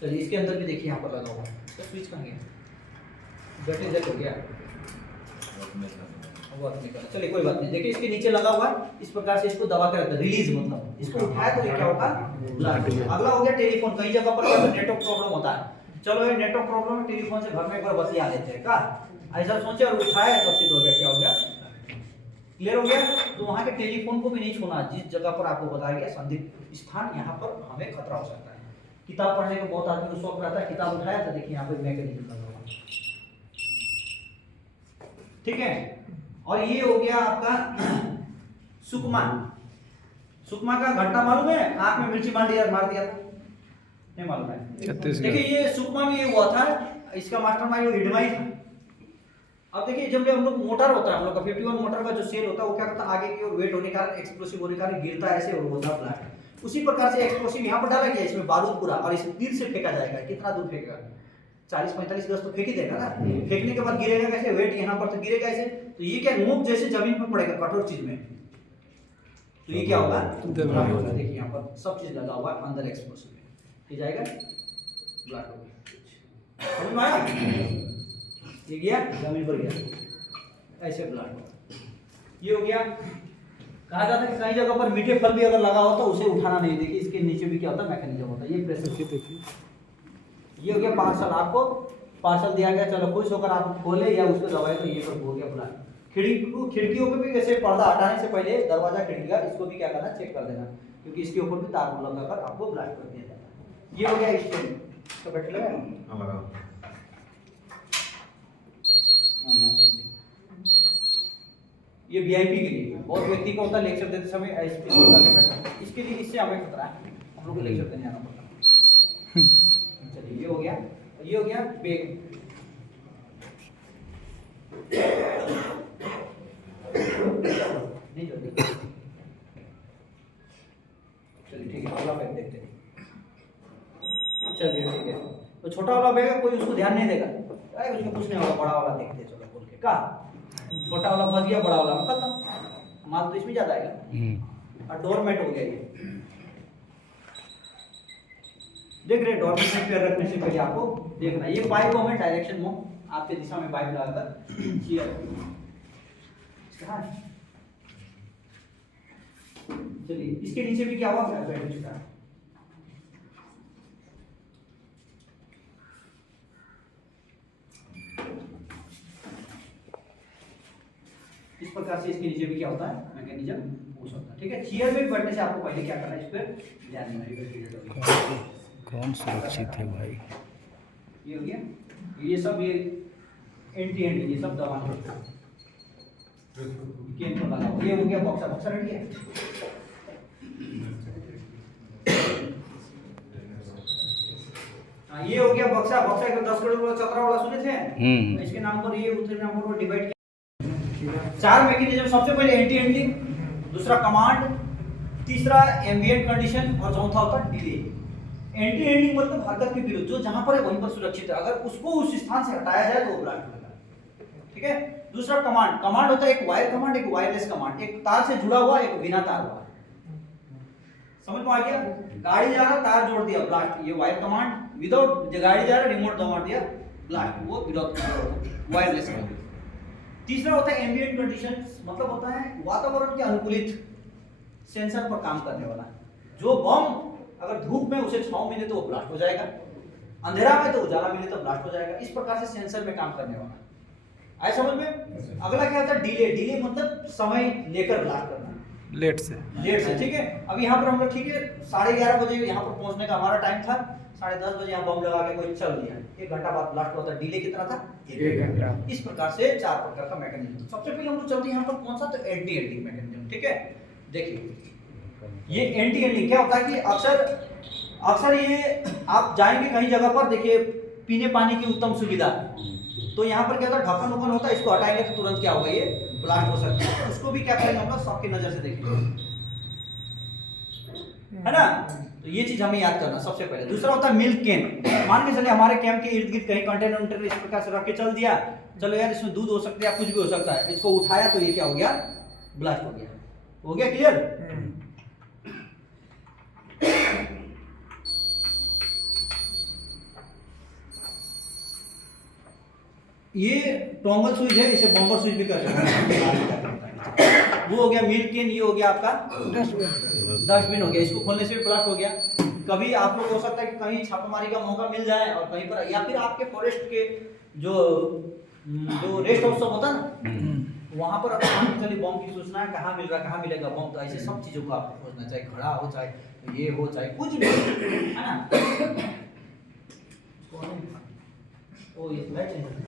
चलिए इसके अंदर भी देखिए यहाँ पर लगा हुआ है, तो स्विच कहाँ गया, बैटरी डेड हो गया, चलिए कोई बात नहीं। देखिए इसके नीचे लगा हुआ है, इस प्रकार से इसको दबा के रखते हैं, रिलीज मतलब इसको उठाए तो ये क्या होगा, अगला हो गया टेलीफोन। कई जगह पर नेटवर्क प्रॉब्लम होता है, चलो ये नेटवर्क प्रॉब्लम है, टेलीफोन से घर में एक बार बतिया लेते हैं का, ऐसा सोचे और उठाया तो सिद्ध हो गया, क्या हो गया, क्लियर हो गया। तो वहां के टेलीफोन को भी नहीं छूना, जिस जगह पर आपको बताया गया संदिग्ध स्थान, यहाँ पर हमें खतरा हो सकता है। किताब पढ़ने का बहुत आदमी को शौक रहता है, किताब उठाया तो देखिए यहाँ पे मैकेनिज्म लगा हुआ, ठीक है। और ये हो गया आपका सुकमा। सुकमा का घटना मालूम है, आंख में मिर्ची मार दिया था, नहीं मालूम है। देखिए ये सुकमा में ये हुआ था, इसका मास्टरमाइंड हिडमाई था। अब देखिए जब हम लोग मोटर होता है, हम लोग का 51 मोटर का जो सेल होता है वो क्या करता है, आगे की ओर वेट होने का कारण, एक्सप्लोसिव होने का कारण गिरता है ऐसे और होता है ब्लास्ट। उसी प्रकार से एक्सप्लोसिव यहाँ पर डाला गया, इसमें बारूद पूरा, और इस तीर से फेंका जाएगा। कितना दूर फेंकेगा, 40-45 गज तो फेंक ही देगा ना। फेंकने के बाद गिरेगा कैसे, वेट यहाँ पर तो गिरेगा ऐसे, तो ये क्या नोक जैसे जमीन पर पड़ेगा कठोर चीज में, तो ये क्या होगा, देखिए यहाँ पर सब चीज लगा हुआ है अंदर, एक्सप्लोसिव में जाएगा, ब्लास्ट हो गया, समझ में आया। ये गया जमीन पर गया, ऐसे ब्लास्ट होगा। ये हो गया। कहा जाता है कि कई जगह पर मीठे फल भी अगर लगा हो तो उसे उठाना नहीं। देखिए इसके नीचे भी क्या होता है, मैकेनिज्म होता है, ये प्रेशर। देखिए ये हो गया पार्सल, आपको पार्सल दिया गया, चलो खुश होकर आप खोले या उसको दबाए तो ये सब हो गया ब्लास्ट। खिड़कियों पे भी कैसे, पर्दा हटाने से पहले दरवाजा खिड़की का इसको भी क्या करना, चेक कर देना, क्योंकि इसके ऊपर भी तार लगाकर आपको ब्लास्ट कर दिया जाता है। ये हो गया स्टैंड, तो बैठ लगा ये वीआईपी के लिए, बहुत व्यक्ति को होता है लेक्चर देते समय ऐसे लगा के बैठा, इसके लिए इससे हमें खतरा है, हम लोग को लेक्चर देने आना पड़ता। चलिए ये हो गया, ये हो गया बैग। नहीं जल्दी, चलिए ठीक है, अगला बैग देखते हैं। चलिए ठीक है, तो छोटा वाला बैग है, कोई उसको ध्यान नहीं देगा, अरे उसको कुछ नहीं होगा, बड़ा वाला देखते हैं, चलो बोल के का छोटा वाला बच गया, बड़ा वाला में खत्म, माल तो इसमें ज्यादा आएगा। और डोरमेट हो गया ये, देख रहे डोरमेट में पैर रखने से पहले आपको देखना, ये पाइप को हमें डायरेक्शन में आपके दिशा में पाइप लगाकर चीयर, चलिए इसके नीचे भी क्या हुआ, बैठ चुका है। इस प्रकार से इसके नीचे भी क्या होता है, मैकेनिज्म हो सकता है, ठीक है। चेयर में बैठने से आपको पहले क्या करना है, इस पर ध्यान देना। कौन सुरक्षित है भाई, ये हो गया, ये सब ये एंटी एंड ये सब दबा केन को लगा, ये हो गया बॉक्सा, बॉक्सा रेडी है। हाँ ये हो गया बॉक्सा, बॉक्सा का 10 करोड़ वाला चक्रा वाला सुने थे, इसके नाम पर ये दूसरे नाम पर डिवाइड। 4 मैकेनिज्म, सबसे पहले एंटी एंडिंग, दूसरा कमांड, तीसरा एम्बिएंट कंडीशन और चौथा होता है डिले। एंटी एंडिंग मतलब हरकत के विरुद्ध, जो जहां पर है वहीं पर सुरक्षित है, अगर उसको उस स्थान से हटाया जाए तो वो ब्लास्ट होगा, ठीक है। दूसरा कमांड, कमांड होता है एक वायर कमांड, एक वायरलेस कमांड, एक तार से जुड़ा हुआ, एक बिना तार हुआ, समझ में आ गया। गाड़ी जा रहा तार जोड़ दिया ब्लास्ट, ये वायर कमांड। विदाउट गाड़ी जा रहा रिमोट दबा दिया ब्लास्ट, वो विदाउट वायरलेस कमांड। तीसरा होता है एम्बिएंट कंडीशंस, मतलब होता है वातावरण के अनुकूलित सेंसर पर काम करने वाला, जो बम अगर धूप में उसे छांव मिले तो वो ब्लास्ट हो जाएगा, अंधेरा में तो उजाला मिले तो ब्लास्ट हो जाएगा, इस प्रकार से सेंसर में काम करने वाला। आए समझ में। अगला क्या होता है डिले, डिले मतलब समय लेकर ब्लास्ट करना, लेट से, ठीक है। अब यहाँ पर हम लोग ठीक है 11:30 बजे यहाँ पर पहुंचने का हमारा टाइम था, 10:30 बजे यहाँ बम लगा के कोई चल दिया, 1 घंटा बाद ब्लास्ट होता है, डिले कितना था, 1 घंटा। इस प्रकार से 4 प्रकार का मैकेनिज्म। सबसे पहले हम लोग चलते हैं यहाँ पर कौन सा, तो एंटी एंडिंग मैकेनिज्म, ठीक है। देखिए ये एंटी एंडिंग क्या होता है कि अक्सर ये आप जाएंगे कहीं जगह पर, देखिए पीने पानी की उत्तम सुविधा, तो यहाँ पर क्या होता है ढक्कन उकन होता है, इसको हटाएंगे तो तुरंत क्या होगा, ये ब्लास्ट हो सकता है। उसको भी क्या करेंगे हम लोग सबकी नजर से देखेंगे, है ना। तो ये चीज हमें याद करना सबसे पहले। दूसरा होता है मिल्क कैन, मान के चले हमारे कैंप के इर्द गिर्द कहीं कंटेनर उंटेनर इस प्रकार से रख के चल दिया, चलो यार इसमें दूध हो सकता है या कुछ भी हो सकता है, इसको उठाया तो ये क्या हो गया, ब्लास्ट हो गया। हो गया क्लियर। ये टोंगल स्विच है, इसे बम्पर स्विच भी कर सकते हैं। वो हो गया मिल्क कैन, ये हो गया आपका डस्टबिन हो गया। इसको खोलने से भी ब्लास्ट हो गया। कभी आप लोग हो सकता है कि कहीं छापेमारी का मौका मिल जाए और कहीं पर, या फिर आपके फॉरेस्ट के जो रेस्ट हाउस सब होता है ना, वहाँ पर अगर चलिए बम की सूचना है, कहाँ मिल रहा है, कहाँ मिलेगा बम, तो ऐसे सब चीज़ों को आपको खोजना, चाहे घड़ा हो, चाहे ये हो, चाहे कुछ भी, है ना। तो ये